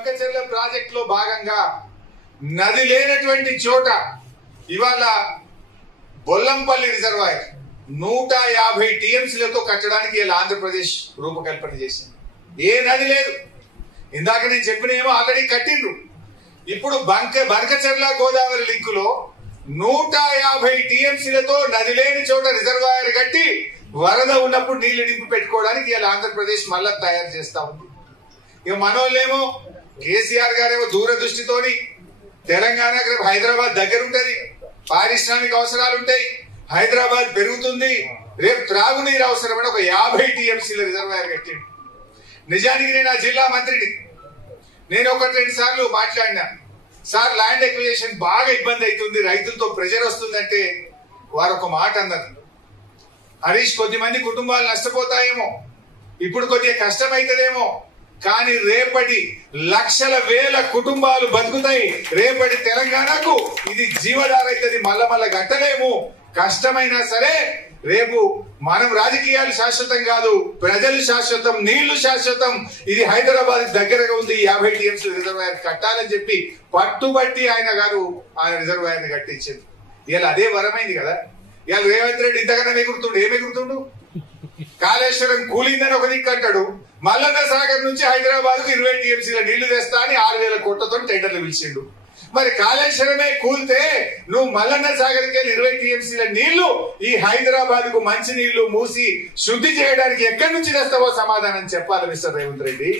Bankacherla project లో భాగంగా నది లేనటువంటి చోట ఇవాళ బొల్లంపల్లి రిజర్వాయర్ 150 టీఎంసీలతో కట్టడానికి ఇలా ఆంధ్రప్రదేశ్ రూపకల్పన చేసింది. ఏ నది లేదు. ఇందాక నేను చెప్పినేమో ఆల్రెడీ కట్టిండ్రు. ఇప్పుడు బంకచెర్ల గోదావరి లింక్ లో 150 టీఎంసీలతో నది లేని చోట రిజర్వాయర్ కట్టి వరద ఉన్నప్పుడు నీళ్లు నింపి పెట్టుకోవడానికి ఇలా ఆంధ్రప్రదేశ్ మళ్ళా తయారు చేస్తా ఉంది. ఇక మనోళ్ళేమో కేసీఆర్ గారేమో దూరదృష్టితోని తెలంగాణకు హైదరాబాద్ దగ్గర ఉంటది, పారిశ్రామిక అవసరాలు ఉంటాయి, హైదరాబాద్ పెరుగుతుంది, రేపు త్రాగునీరు అవసరమని ఒక 50 టీఎంసీల రిజర్వాయర్ కట్టిండు. నిజానికి నేను ఆ జిల్లా మంత్రిని, నేను 1-2 సార్లు మాట్లాడినా, సార్ ల్యాండ్ ఎక్విజిషన్ బాగా ఇబ్బంది అవుతుంది, రైతులతో ప్రెషర్ వస్తుందంటే వారు ఒక మాట అన్నారు, హరీష్ కొద్దిమంది కుటుంబాలు నష్టపోతాయేమో, ఇప్పుడు కొద్దిగా కష్టమైతుందేమో, కానీ రేపటి లక్షల వేల కుటుంబాలు బతుకుతాయి. రేపటి తెలంగాణకు ఇది జీవధార అవుతుంది. మళ్ళా గట్టలేము, కష్టమైనా సరే రేపు మనం రాజకీయాలు శాశ్వతం కాదు, ప్రజలు శాశ్వతం, నీళ్లు శాశ్వతం. ఇది హైదరాబాద్ దగ్గరగా ఉంది, 50 టీఎంసీ రిజర్వాయర్ కట్టాలని చెప్పి పట్టుబట్టి ఆయన రిజర్వాయర్ ని కట్టించింది. ఇలా అదే వరమైంది కదా. ఇవాళ రేవంత్ రెడ్డి ఇంతకన్నా ఎగురుతుండు, ఏమెగురుతుండు? కాళేశ్వరం కూలిందని ఒక దిక్కు అంటాడు, మల్లన్న సాగర్ నుంచి హైదరాబాద్ కు 20 టీఎంసీల నీళ్లు తెస్తా అని 6,000 కోట్లతో టెండర్లు పిలిచిండు. మరి కాళేశ్వరమే కూలితే నువ్వు మల్లన్న సాగర్ కి 20 టీఎంసీల నీళ్లు ఈ హైదరాబాద్ కు మంచి నీళ్లు మూసి శుద్ధి చేయడానికి ఎక్కడి నుంచి తెస్తావో సమాధానం చెప్పాలి మిస్టర్ రేవంత్ రెడ్డి.